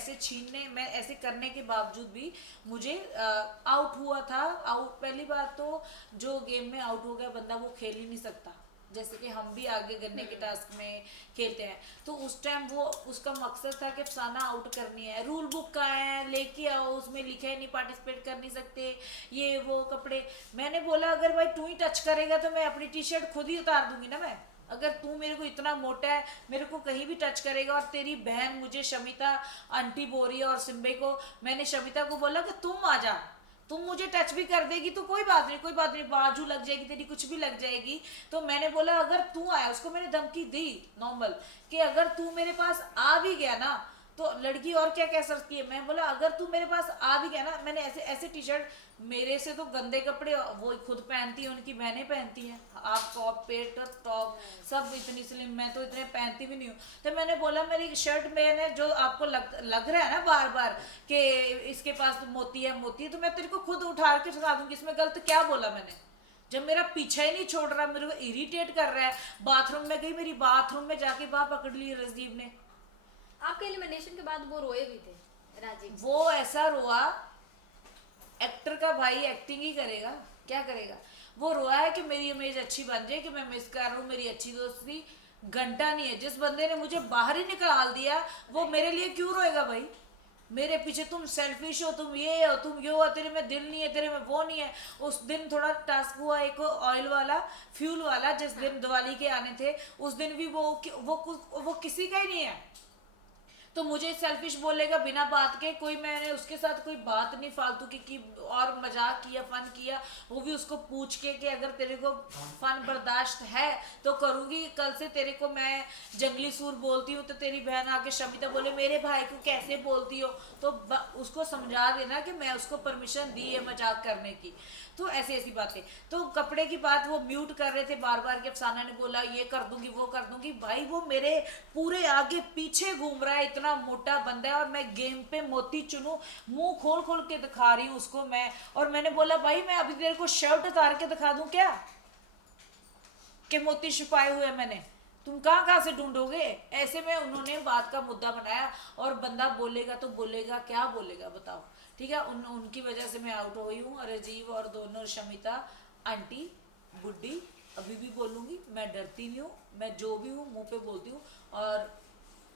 ऐसे छीनने, मैं ऐसे करने के बावजूद भी मुझे आउट हुआ था। आउट, पहली बात तो जो गेम में आउट हो गया बंदा वो खेल ही नहीं सकता, जैसे कि हम भी आगे गन्ने के टास्क में खेलते हैं। तो उस टाइम वो उसका मकसद था कि अफसाना आउट करनी है, रूल बुक का है लेके आओ, उसमें लिखा है नहीं पार्टिसिपेट कर नहीं सकते ये वो कपड़े। मैंने बोला अगर भाई तू ही टच करेगा तो मैं अपनी टी शर्ट खुद ही उतार दूंगी ना। मैं, अगर तू मेरे को इतना मोटा है, मेरे को कहीं भी टच करेगा, और तेरी बहन मुझे शमिता आंटी बोल रही है और सिम्बे को, मैंने शमिता को बोला कि तुम आ जा, तुम मुझे टच भी कर देगी तो कोई बात नहीं, कोई बात नहीं, बाजू लग जाएगी तेरी, कुछ भी लग जाएगी। तो मैंने बोला अगर तू आया, उसको मैंने धमकी दी नॉर्मल, कि अगर तू मेरे पास आ भी गया ना तो लड़की और क्या कह सकती है। मैं बोला अगर तू मेरे पास आ भी गया ना, मैंने ऐसे ऐसे टी शर्ट, मेरे से तो गंदे कपड़े वो खुद पहनती है, उनकी बहनें पहनती हैं, आप टॉप पेट टॉप सब इतनी स्लिम, मैं तो इतने पहनती भी नहीं हूँ। तो मैंने बोला मेरी शर्ट मैंने जो आपको लग रहा है ना बार बार कि इसके पास तो मोती है मोती है, तो मैं तेरे को खुद उठा के सुना दूंगी, इसमें गलत क्या बोला मैंने, जब मेरा पीछा ही नहीं छोड़ रहा, मेरे को इरिटेट कर रहा है। बाथरूम में गई, मेरी बाथरूम में जाके बाह पकड़ ली राजीव ने। आपके एलिमिनेशन के बाद वो रोए भी थे राजीव। वो ऐसा रोआ, एक्टर का भाई एक्टिंग ही करेगा, क्या करेगा। वो रोया है कि मेरी इमेज अच्छी बन जाए, कि मैं मिस कर रहा हूँ मेरी अच्छी दोस्ती। घंटा नहीं है, जिस बंदे ने मुझे बाहर ही निकाल दिया वो मेरे लिए क्यों रोएगा भाई। मेरे पीछे तुम सेल्फिश हो, तुम ये हो, तुम ये हो, तेरे में दिल नहीं है, तेरे में वो नहीं है। उस दिन थोड़ा टास्क हुआ एक ऑयल वाला, फ्यूल वाला, जिस दिन दिवाली के आने थे, उस दिन भी वो किसी का ही नहीं है। तो मुझे सेल्फिश बोलेगा बिना बात के, कोई मैंने उसके साथ कोई बात नहीं फालतू की और मजाक किया, फन किया, वो भी उसको पूछ के कि अगर तेरे को फन बर्दाश्त है तो करूंगी, कल से तेरे को मैं जंगली सूर बोलती हूँ तो तेरी बहन आके शमिता बोले मेरे भाई को कैसे बोलती हो, तो उसको समझा देना कि मैं उसको परमिशन दी है मजाक करने की। तो ऐसी ऐसी बातें। तो कपड़े की बात वो म्यूट कर रहे थे बार बार कि अफसाना ने बोला ये कर दूंगी वो कर दूंगी, भाई वो मेरे पूरे आगे पीछे घूम रहा है, इतना मोटा बंदा है, और मैं गेम पे मोती चुनू, मुंह खोल खोल के दिखा रही हूँ उसको मैं। और मैंने बोला भाई मैं अभी तेरे को शर्ट उतार के दिखा दूं क्या कि मोती छुपाए हुए मैंने, तुम कहाँ कहाँ से ढूंढोगे। ऐसे में उन्होंने बात का मुद्दा बनाया, और बंदा बोलेगा तो बोलेगा, क्या बोलेगा बताओ। ठीक है, उनकी वजह से मैं आउट हो गई हूँ, राजीव और दोनों शमिता आंटी बुड्ढी, अभी भी बोलूँगी, मैं डरती नहीं हूँ, मैं जो भी हूँ मुंह पे बोलती हूँ। और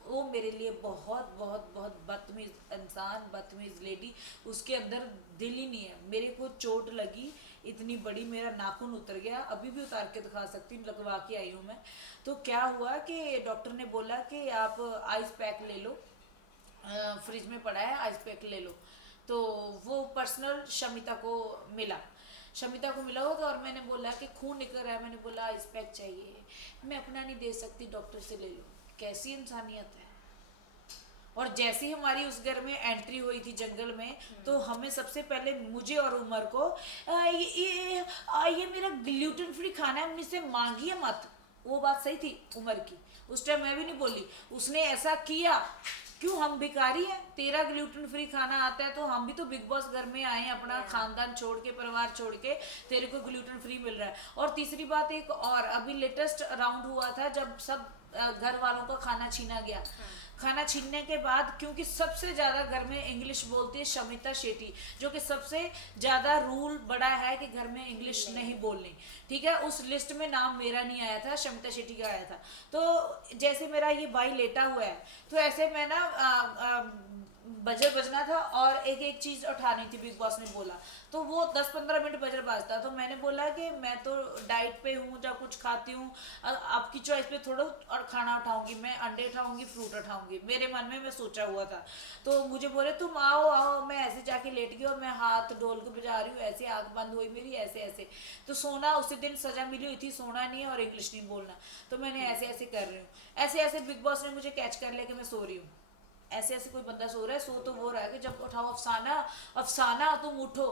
वो मेरे लिए बहुत बहुत बहुत बदतमीज इंसान, बदतमीज लेडी, उसके अंदर दिल ही नहीं है। मेरे को चोट लगी इतनी बड़ी, मेरा नाखून उतर गया, अभी भी उतार के दिखा सकती हूँ, लगवा के आई हूँ मैं। तो क्या हुआ कि डॉक्टर ने बोला कि आप आइस पैक ले लो, फ्रिज में पड़ा है आइस पैक ले लो। तो वो पर्सनल शमिता को मिला, शमिता को मिला होगा, और मैंने बोला कि खून निकल रहा है, मैंने बोला आइस पैक चाहिए, मैं अपना नहीं दे सकती, डॉक्टर से ले लो। कैसी इंसानियत है। और जैसे ही हमारी उस घर में एंट्री हुई थी जंगल में, तो हमें सबसे पहले मुझे और उमर को ये मेरा ग्लूटेन फ्री खाना है, मुझसे मांगिए मत। वो बात सही थी उमर की, उस टाइम मैं भी नहीं बोली, उसने ऐसा किया। क्यों, हम भिखारी हैं, तेरा ग्लूटेन फ्री खाना आता है तो हम भी तो बिग बॉस घर में आए हैं, अपना खानदान छोड़ के, परिवार छोड़ के, तेरे को ग्लूटेन फ्री मिल रहा है। और तीसरी बात एक और, अभी लेटेस्ट राउंड हुआ था जब सब घर वालों का खाना छीना गया। खाना छीनने के बाद, क्योंकि सबसे ज़्यादा घर में इंग्लिश बोलती है शमिता शेट्टी, जो कि सबसे ज़्यादा रूल बड़ा है कि घर में इंग्लिश नहीं बोलनी, ठीक है, उस लिस्ट में नाम मेरा नहीं आया था, शमिता शेट्टी का आया था। तो जैसे मेरा ये भाई लेटा हुआ है, तो ऐसे मैं ना बजर बजना था और एक एक चीज़ उठानी थी, बिग बॉस ने बोला। तो वो 10-15 मिनट बजर बाजता, तो मैंने बोला कि मैं तो डाइट पे हूँ, जब कुछ खाती हूँ आपकी चॉइस पे थोड़ा और खाना उठाऊंगी, मैं अंडे उठाऊंगी, फ्रूट उठाऊंगी, मेरे मन में मैं सोचा हुआ था। तो मुझे बोले तुम आओ आओ, मैं ऐसे जाके लेट गई और मैं हाथ ढोल के बजा रही हूँ, ऐसे आँख बंद हुई मेरी, ऐसे ऐसे। तो सोना, उसी दिन सजा मिली हुई थी, सोना नहीं है और इंग्लिश नहीं बोलना, तो मैंने ऐसे ऐसे कर रही हूँ, ऐसे ऐसे बिग बॉस ने मुझे कैच कर लिया कि मैं सो रही हूँ। ऐसे ऐसे कोई बंदा सो रहा है, सो तो वो रहा है कि जब उठाओ अफसाना, अफसाना तुम उठो,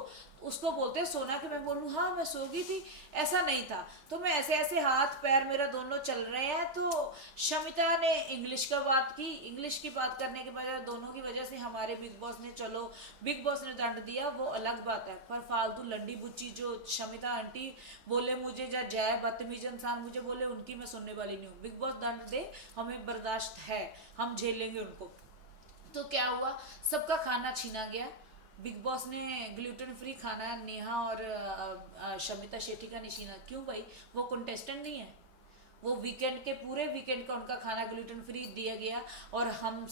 उसको बोलते हैं सोना, कि मैं बोलूँ हाँ मैं सो गई थी, ऐसा नहीं था। तो मैं ऐसे ऐसे हाथ पैर मेरा दोनों चल रहे हैं। तो शमिता ने इंग्लिश का बात की, इंग्लिश की बात करने के बजाय दोनों की वजह से हमारे बिग बॉस ने, चलो बिग बॉस ने दंड दिया वो अलग बात है, पर फालतू लंडी बुच्ची जो शमिता आंटी बोले मुझे, या जय बदतमीज इंसान मुझे बोले, उनकी मैं सुनने वाली नहीं हूँ। बिग बॉस दंड दे, हमें बर्दाश्त है, हम झेलेंगे उनको। तो क्या हुआ, सबका खाना छीना गया। बिग बॉस ने ग्लूटेन फ्री खाना नेहा और शमिता शेट्टी का नहीं छीना। क्यों भाई, वो कंटेस्टेंट नहीं है। वो वीकेंड के पूरे वीकेंड का उनका खाना ग्लूटेन फ्री दिया गया और हम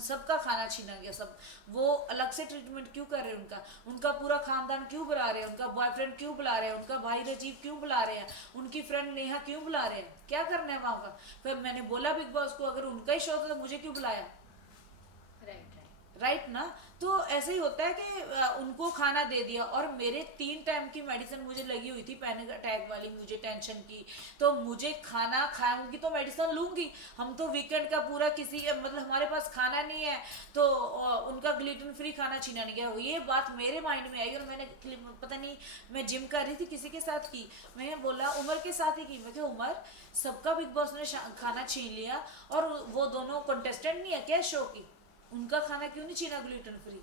सबका खाना छीना गया। सब वो अलग से ट्रीटमेंट क्यों कर रहे हैं? उनका पूरा खानदान क्यों बुला रहे हैं? उनका बॉयफ्रेंड क्यों बुला रहे हैं? उनका भाई राजीव क्यों बुला रहे हैं? उनकी फ्रेंड नेहा क्यों बुला रहे हैं? क्या करना है वहां का? फिर मैंने बोला बिग बॉस को, अगर उनका ही शो था तो मुझे क्यों बुलाया? राइट ना? तो ऐसे ही होता है कि उनको खाना दे दिया। और मेरे 3 टाइम की मेडिसिन मुझे लगी हुई थी, पैनिक अटैक वाली, मुझे टेंशन की। तो मुझे खाना खाऊंगी तो मेडिसिन लूंगी। हम तो वीकेंड का पूरा किसी मतलब हमारे पास खाना नहीं है तो उनका ग्लूटेन फ्री खाना छीना नहीं गया। ये बात मेरे माइंड में आई और मैंने पता नहीं, मैं जिम कर रही थी किसी के साथ की, मैंने बोला उमर के साथ ही की, मैं क्या उमर, सबका बिग बॉस ने खाना छीन लिया और वो दोनों कंटेस्टेंट नहीं है क्या शो की? उनका खाना क्यों नहीं छीना ग्लूटेन फ्री?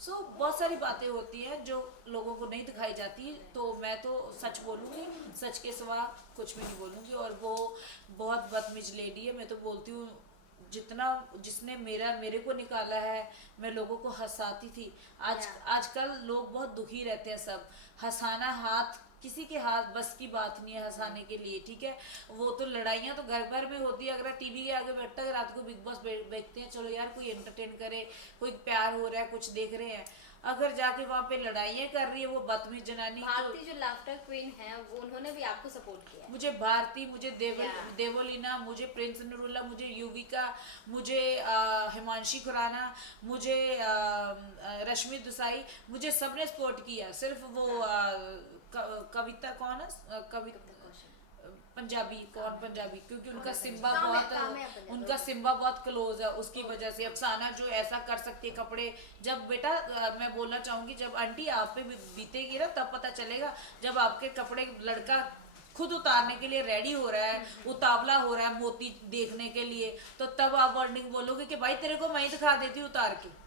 सो बहुत सारी बातें होती हैं जो लोगों को नहीं दिखाई जाती। तो मैं तो सच बोलूँगी, सच के सिवा कुछ भी नहीं बोलूँगी। और वो बहुत बदतमीज लेडी है। मैं तो बोलती हूँ जितना जिसने मेरे को निकाला है, मैं लोगों को हंसाती थी। आजकल लोग बहुत दुखी रहते हैं। सब हंसाना हाथ किसी के हाथ बस की बात नहीं है हंसाने के लिए, ठीक है? वो तो लड़ाइयाँ तो घर घर में होती है। अगर टीवी के आगे बैठता है रात को बिग बॉस देखते हैं, चलो यार कोई एंटरटेन करे, कोई प्यार हो रहा है, कुछ देख रहे हैं। अगर जाके वहाँ पे लड़ाइयाँ कर रही है वो बदतमीज जनानी, भारती तो जो लाफ्टर क्वीन है वो उन्होंने भी आपको सपोर्ट किया है। मुझे भारती, मुझे देवोलीना, मुझे प्रिंस नरूला, मुझे युविका, मुझे हिमांशी खुराना, मुझे रश्मि दुसाई, मुझे सबने सपोर्ट किया। सिर्फ वो कविता कौन है, कविता पंजाबी, कौन पंजाबी, क्योंकि उनका सिम्बा उनका सिम्बा बहुत क्लोज है, उसकी वजह से। अफसाना जो ऐसा कर सकती है कपड़े, जब बेटा मैं बोलना चाहूंगी, जब आंटी आप पे बीतेगी ना तब पता चलेगा। जब आपके कपड़े लड़का खुद उतारने के लिए रेडी हो रहा है, उतावला हो रहा है मोती देखने के लिए, तो तब आप वर्डिंग बोलोगे कि भाई तेरे को मैं ही दिखा देती हूँ उतार के।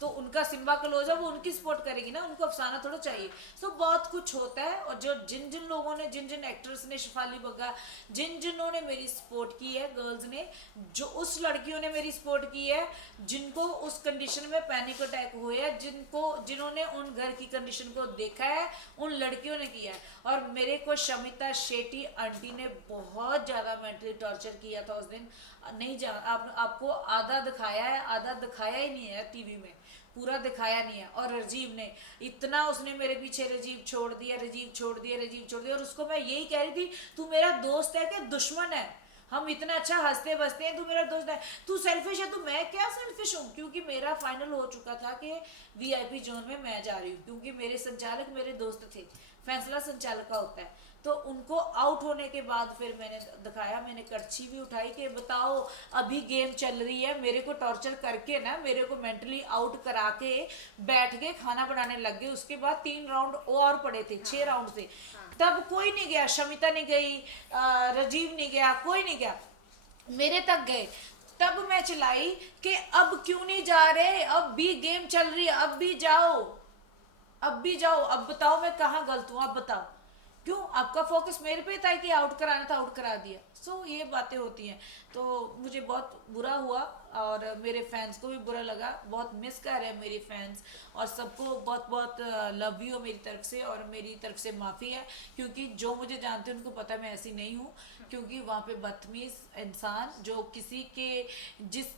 तो उनका सिम्बा क्लोज है, वो उनकी सपोर्ट करेगी ना, उनको अफसाना थोड़ा चाहिए। तो बहुत कुछ होता है। और जो जिन जिन लोगों ने, जिन जिन एक्टर्स ने, शिफाली बग्गा, जिन जिन्होंने मेरी सपोर्ट की है, गर्ल्स ने, जो उस लड़कियों ने मेरी सपोर्ट की है जिनको उस कंडीशन में पैनिक अटैक हुए हैं, जिन्होंने उन घर की कंडीशन को देखा है, उन लड़कियों ने किया है। और मेरे को शमिता शेट्टी आंटी ने बहुत ज़्यादा मेंटली टॉर्चर किया था उस दिन। नहीं आपको आधा दिखाया है, आधा दिखाया ही नहीं है टीवी में, पूरा दिखाया नहीं है। और राजीव ने इतना, उसने मेरे पीछे राजीव छोड़ दिया, राजीव छोड़ दिया, राजीव छोड़ दिया। और उसको मैं यही कह रही थी, तू मेरा दोस्त है कि दुश्मन है? हम इतना अच्छा हंसते बसते हैं, तू मेरा दोस्त है, तू सेल्फिश है। तो मैं क्या सेल्फिश हूँ? क्योंकि मेरा फाइनल हो चुका था कि VIP जोन में मैं जा रही हूँ, क्योंकि मेरे संचालक मेरे दोस्त थे। फैसला संचालक का होता है। तो उनको आउट होने के बाद फिर मैंने दिखाया, मैंने करछी भी उठाई कि बताओ अभी गेम चल रही है, मेरे को टॉर्चर करके ना, मेरे को मेंटली आउट करा के बैठ के खाना बनाने लग गए। उसके बाद 3 राउंड और पड़े थे, 6 राउंड से। तब कोई नहीं गया, शमिता नहीं गई, राजीव नहीं गया, कोई नहीं गया, मेरे तक गए। तब मैं चिल्लाई कि अब क्यों नहीं जा रहे, अब भी गेम चल रही है, अब भी जाओ, अब भी जाओ, अब बताओ मैं कहाँ गलत हूँ, अब बताओ क्यों आपका फोकस मेरे पे था कि आउट कराना था, आउट करा दिया। सो ये बातें होती हैं। तो मुझे बहुत बुरा हुआ और मेरे फैंस को भी बुरा लगा, बहुत मिस कर रहे हैं मेरे फैंस। और सबको बहुत बहुत लव यू मेरी तरफ से, और मेरी तरफ से माफ़ी है, क्योंकि जो मुझे जानते हैं उनको पता है मैं ऐसी नहीं हूँ। क्योंकि वहाँ पे बदतमीज इंसान जो किसी के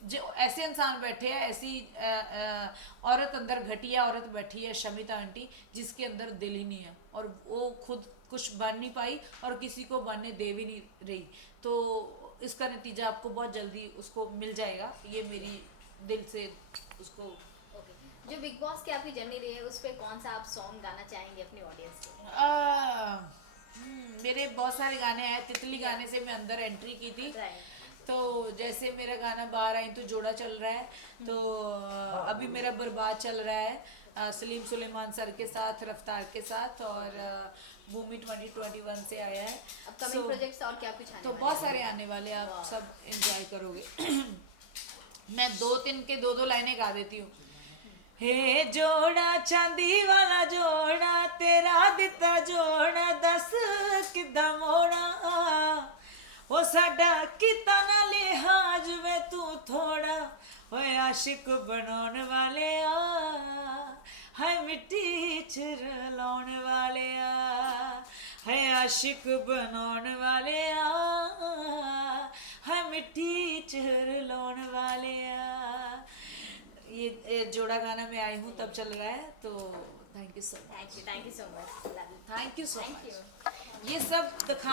जो ऐसे इंसान बैठे हैं, ऐसी औरत अंदर, घटिया औरत बैठी है शमिता आंटी, जिसके अंदर दिल ही नहीं है, और वो खुद कुछ बन नहीं पाई और किसी को बनने दे भी नहीं रही। तो इसका नतीजा आपको बहुत जल्दी उसको मिल जाएगा, ये मेरी दिल से उसको। जो बिग बॉस की आपकी जर्नी रही है उस पर कौन सा आप सॉन्ग गाना चाहेंगे अपनी ऑडियंस को? मेरे बहुत सारे गाने आए। तितली गाने से मैं अंदर एंट्री की थी। तो जैसे मेरा गाना बाहर आई तो जोड़ा चल रहा है, तो अभी मेरा बर्बाद चल रहा है सलीम सुलेमान सर के साथ, रफ्तार के साथ, और भूमि 2021 से आया है। अपकमिंग प्रोजेक्ट्स और क्या कुछ आने तो बहुत सारे आने वाले, आप सब एंजॉय करोगे। मैं 2-3 के 2-2 लाइनें गा देती हूँ। हे जोड़ा चांदी वाला जोड़ा, तेरा दिता जोड़ा, दस किदा मोड़ा, ओ साडा किता ना लिहाज वे तू थोड़ा, होए आशिक बनाने वाले हाय मिट्टी च रलाने वाले है आशिक बनाने वाले हाय मिट्टी च रलाने वाले ये जोड़ा गाना मैं आई हूँ तब चल रहा है, तो thank you so much. Thank you so much, love you, thank you so thank much. You. ये सब दिखा